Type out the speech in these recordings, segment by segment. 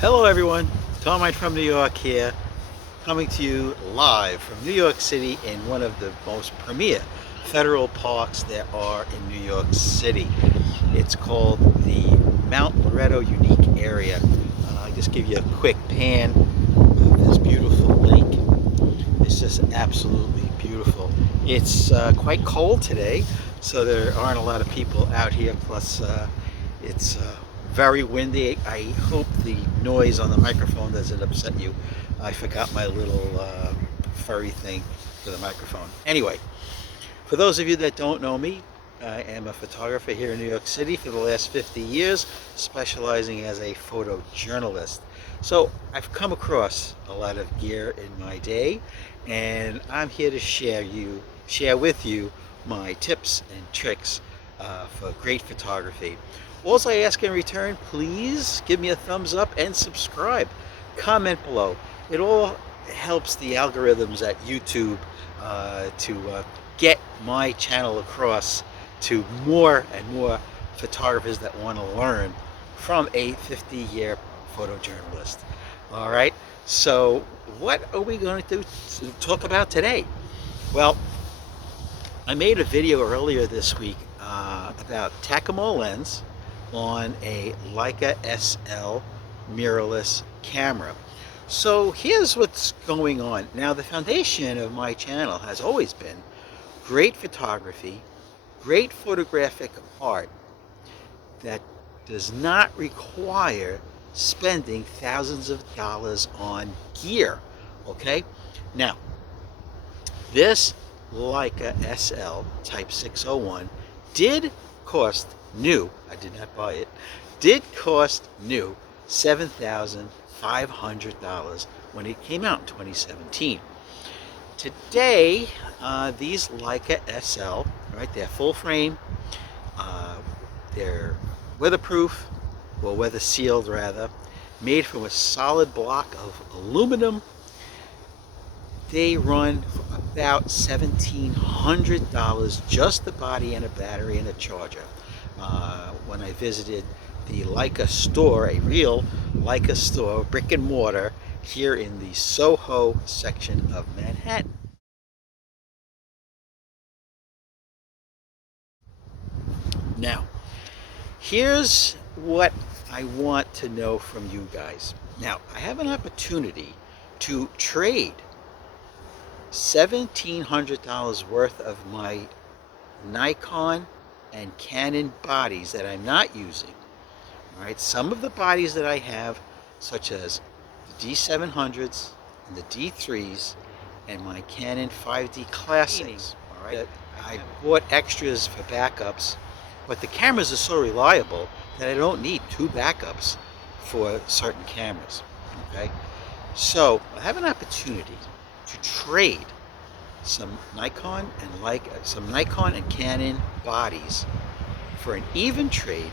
Hello everyone, Carmine from New York here, coming to you live from New York City in one of the most premier federal parks there are in New York City. It's called the Mount Loretto Unique Area. I'll just give you a quick pan of this beautiful lake. It's just absolutely beautiful. It's quite cold today, so there aren't a lot of people out here, plus it's very windy. I hope the noise on the microphone doesn't upset you. I forgot my little furry thing for the microphone. Anyway, for those of you that don't know me, I am a photographer here in New York City for the last 50 years, specializing as a photojournalist. So I've come across a lot of gear in my day, and I'm here to share with you my tips and tricks for great photography. All I ask in return, please give me a thumbs up and subscribe. Comment below. It all helps the algorithms at YouTube to get my channel across to more and more photographers that want to learn from a 50-year photojournalist. All right, so what are we going to talk about today? Well, I made a video earlier this week about Takumar lens on a Leica SL mirrorless camera. So here's what's going on. Now, the foundation of my channel has always been great photography, great photographic art that does not require spending thousands of dollars on gear. Okay, now this Leica SL Type 601 did cost new, I did not buy it, did cost new $7,500 when it came out in 2017. Today, these Leica SL, right, they're full frame, they're weatherproof, or weather sealed rather, made from a solid block of aluminum. They run for about $1,700, just the body and a battery and a charger. When I visited the Leica store, a real Leica store, brick and mortar, here in the Soho section of Manhattan. Now, here's what I want to know from you guys. Now, I have an opportunity to trade $1,700 worth of my Nikon and Canon bodies that I'm not using. All right, some of the bodies that I have, such as the D700s and the D3s and my Canon 5D Classics. All right, I bought extras for backups, but the cameras are so reliable that I don't need two backups for certain cameras. Okay, so I have an opportunity to trade some Nikon and Canon bodies for an even trade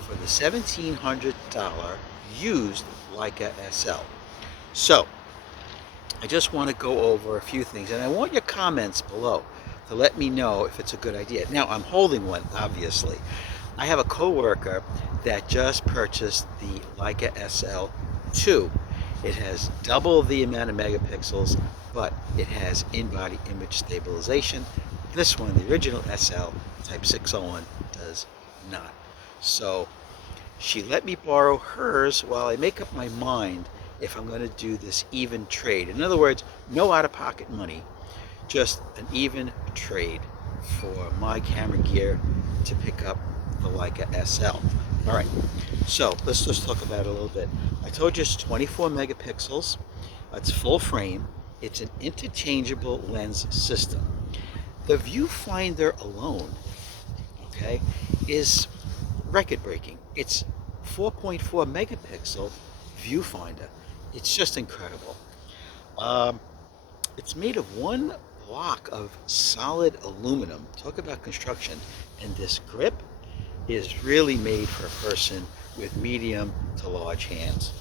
for the $1,700 used Leica SL. So I just want to go over a few things, and I want your comments below to let me know if it's a good idea. Now, I'm holding one, obviously. I have a coworker that just purchased the Leica SL2. It has double the amount of megapixels, but it has in-body image stabilization. This one, the original SL Type 601, does not. So she let me borrow hers while I make up my mind if I'm going to do this even trade. In other words, no out-of-pocket money, just an even trade for my camera gear to pick up the Leica SL. All right, so let's just talk about it a little bit. I told you it's 24 megapixels. It's full frame. It's an interchangeable lens system. The viewfinder alone, okay, is record-breaking. It's 4.4 megapixel viewfinder. It's just incredible. It's made of one block of solid aluminum. Talk about construction. And this grip is really made for a person with medium to large hands.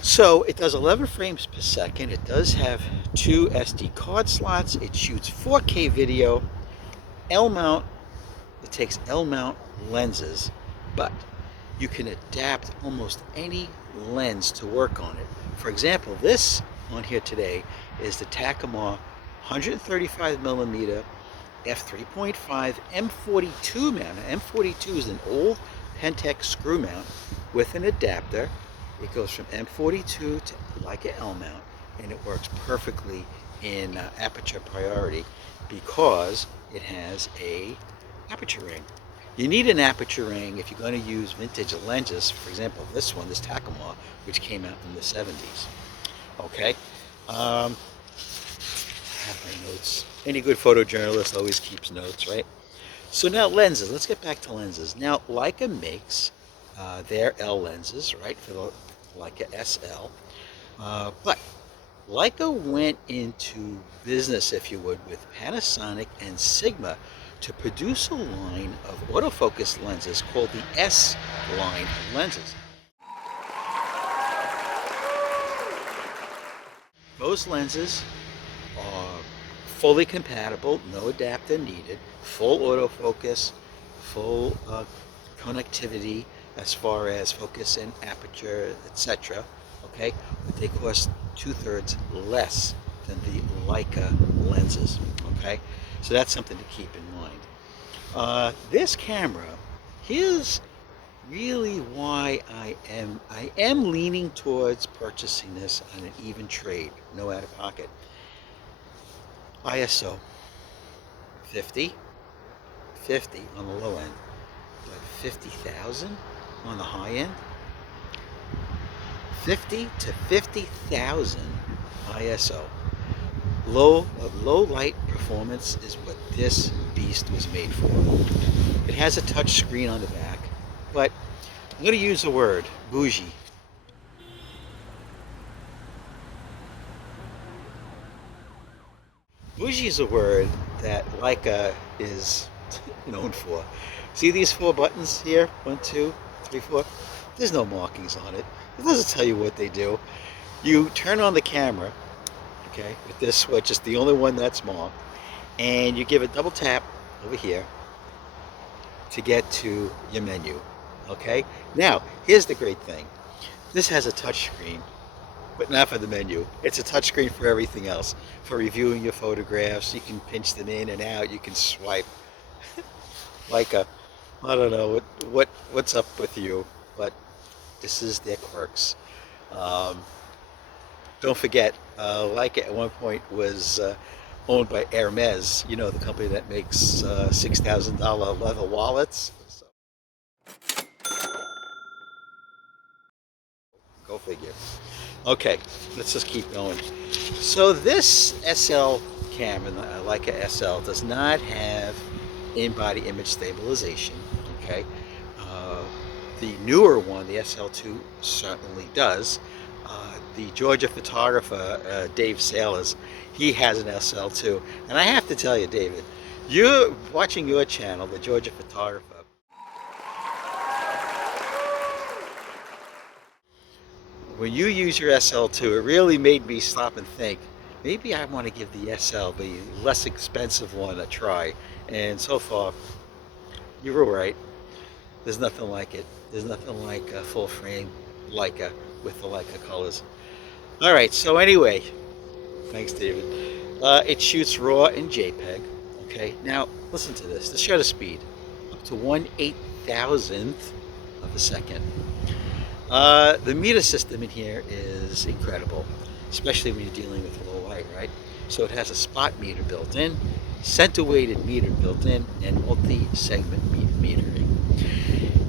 So it does 11 frames per second. It does have two SD card slots. It shoots 4K video, L-mount. It takes L-mount lenses, but you can adapt almost any lens to work on it. For example, this on here today is the Takumar 135mm f3.5 M42 mount. Now, M42 is an old Pentex screw mount with an adapter. It goes from M42 to Leica L mount, and it works perfectly in aperture priority because it has a aperture ring. You need an aperture ring if you're going to use vintage lenses. For example, this one, this Takumar, which came out in the 70s. Okay. I have my notes. Any good photojournalist always keeps notes, right? So now lenses. Let's get back to lenses. Now Leica makes their L lenses, right, for the Leica SL. But Leica went into business, if you would, with Panasonic and Sigma to produce a line of autofocus lenses called the S line of lenses. Those lenses are fully compatible, no adapter needed, full autofocus, full connectivity as far as focus and aperture, etc. Okay, but they cost 2/3 less than the Leica lenses. Okay, so that's something to keep in mind. This camera, here's really why I am leaning towards purchasing this on an even trade, no out of pocket. ISO 50 on the low end, but 50,000 on the high end. 50 to 50,000 ISO. Low light performance is what this beast was made for. It has a touch screen on the back, but I'm going to use the word bougie. Bougie is a word that Leica is known for. See these 4 buttons here? 1, 2, 3, 4. There's no markings on it. It doesn't tell you what they do. You turn on the camera, okay, with this switch. It's the only one that's marked, and you give a double tap over here to get to your menu. Okay, now here's the great thing. This has a touch screen, but not for the menu. It's a touch screen for everything else. For reviewing your photographs, you can pinch them in and out. You can swipe. Leica, I don't know what's up with you, but this is their quirks. Don't forget, Leica at one point was owned by Hermes, you know, the company that makes $6,000 leather wallets. So, go figure. Okay, let's just keep going. So this SL camera, the Leica SL, does not have in-body image stabilization. Okay, the newer one, the SL2, certainly does. The Georgia photographer, Dave Sailors, he has an SL2. And I have to tell you, David, you're watching your channel, the Georgia photographer. When you use your SL2, it really made me stop and think, maybe I want to give the SL, the less expensive one, a try. And so far, you were right. There's nothing like it. There's nothing like a full frame Leica with the Leica colors. All right, so anyway, thanks, David. It shoots RAW and JPEG. Okay, now listen to this. The shutter speed up to 1/8,000th of a second. The meter system in here is incredible, especially when you're dealing with low light, right? So it has a spot meter built in, center weighted meter built in, and multi-segment metering.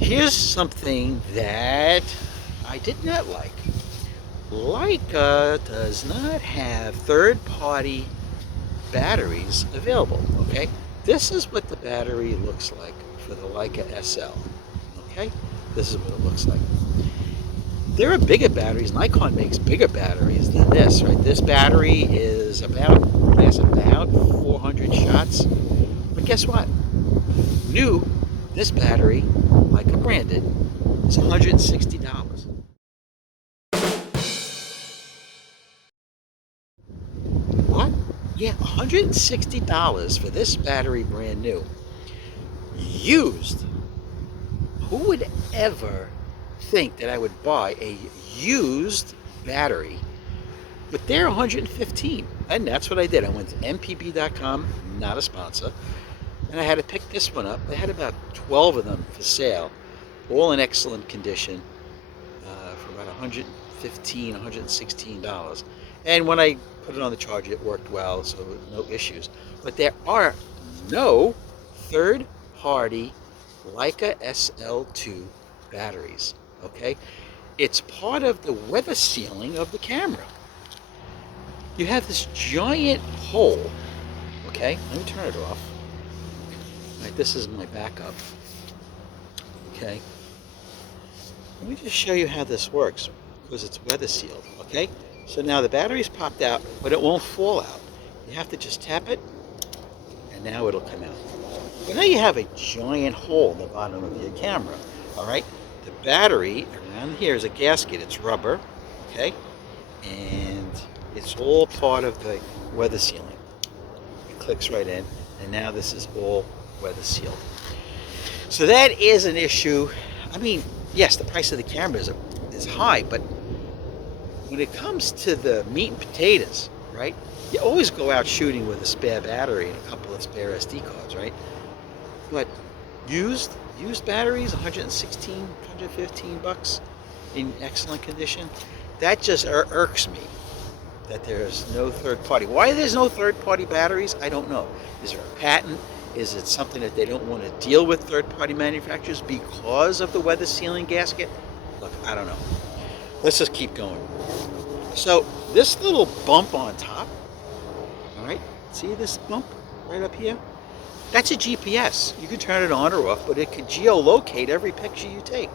Here's something that I did not like. Leica does not have third-party batteries available, okay? This is what the battery looks like for the Leica SL, okay? This is what it looks like. There are bigger batteries. Nikon makes bigger batteries than this, right? This battery is lasts about 400 shots. But guess what? New, this battery, Leica branded, is $160. What? Yeah, $160 for this battery, brand new. Used. Who would ever think that I would buy a used battery, but they're 115, and that's what I did. I went to mpb.com, not a sponsor, and I had to pick this one up. They had about 12 of them for sale, all in excellent condition, for about 115, $116. And when I put it on the charger, it worked well, so no issues. But there are no third-party Leica SL2 batteries, okay? It's part of the weather sealing of the camera. You have this giant hole, okay? Let me turn it off. All right, this is my backup, okay? Let me just show you how this works, because it's weather sealed, okay? So now the battery's popped out, but it won't fall out. You have to just tap it, and now it'll come out. But now you have a giant hole in the bottom of your camera, all right? The battery around here is a gasket. It's rubber, okay? And it's all part of the weather sealing. It clicks right in, and now this is all weather sealed. So that is an issue. I mean, yes, the price of the camera is high, but when it comes to the meat and potatoes, right? You always go out shooting with a spare battery and a couple of spare SD cards, right? But used batteries, 116, 115 bucks in excellent condition. That just irks me that there's no third party. Why there's no third party batteries, I don't know. Is there a patent? Is it something that they don't want to deal with third party manufacturers because of the weather sealing gasket? Look, I don't know. Let's just keep going. So this little bump on top, all right, see this bump right up here? That's a GPS. You can turn it on or off, but it could geolocate every picture you take.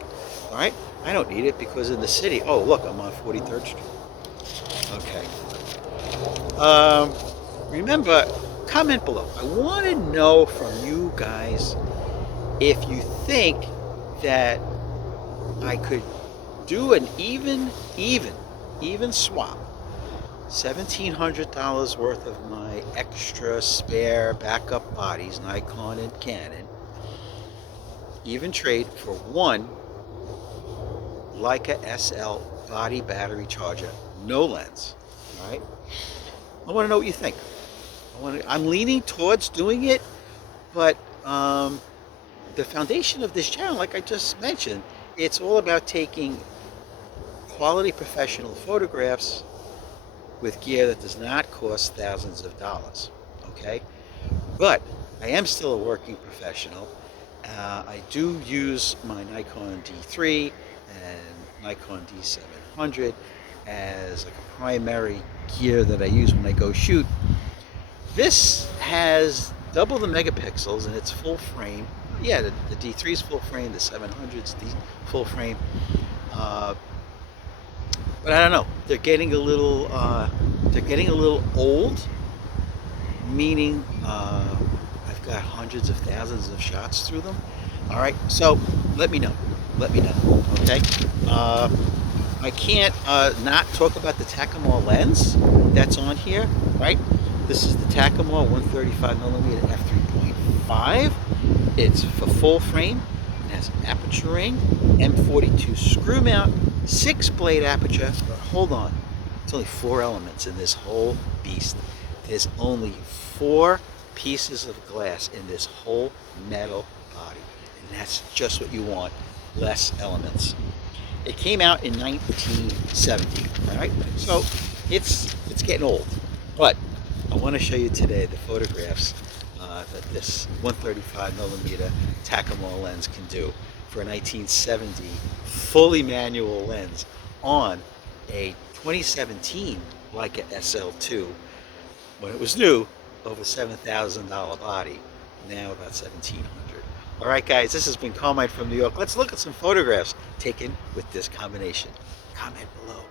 All right? I don't need it because in the city, oh, look, I'm on 43rd Street. Okay. Remember, comment below. I want to know from you guys if you think that I could do an even swap. $1,700 worth of my extra spare backup bodies, Nikon and Canon, even trade for one Leica SL body battery charger, no lens. All right, I want to know what you think. I'm leaning towards doing it, but the foundation of this channel, like I just mentioned, it's all about taking quality professional photographs with gear that does not cost thousands of dollars, okay? But I am still a working professional. I do use my Nikon D3 and Nikon D700 as like a primary gear that I use when I go shoot. This has double the megapixels and it's full frame. Yeah, the D3 is full frame, the 700's full frame. But I don't know. They're getting a little old. Meaning, I've got hundreds of thousands of shots through them. All right. So let me know. Okay. I can't not talk about the Takumar lens that's on here. Right. This is the Takumar 135mm f3.5. It's for full frame. It has an aperture ring, M42 screw mount, 6-blade aperture, but hold on, it's only 4 elements in this whole beast. There's only 4 pieces of glass in this whole metal body, and that's just what you want, less elements. It came out in 1970, all right? So it's getting old, but I want to show you today the photographs that this 135mm Takumar lens can do for a 1970 fully manual lens on a 2017 Leica SL2 when it was new, over $7,000 body, now about $1,700. All right, guys, this has been Carmine from New York. Let's look at some photographs taken with this combination. Comment below.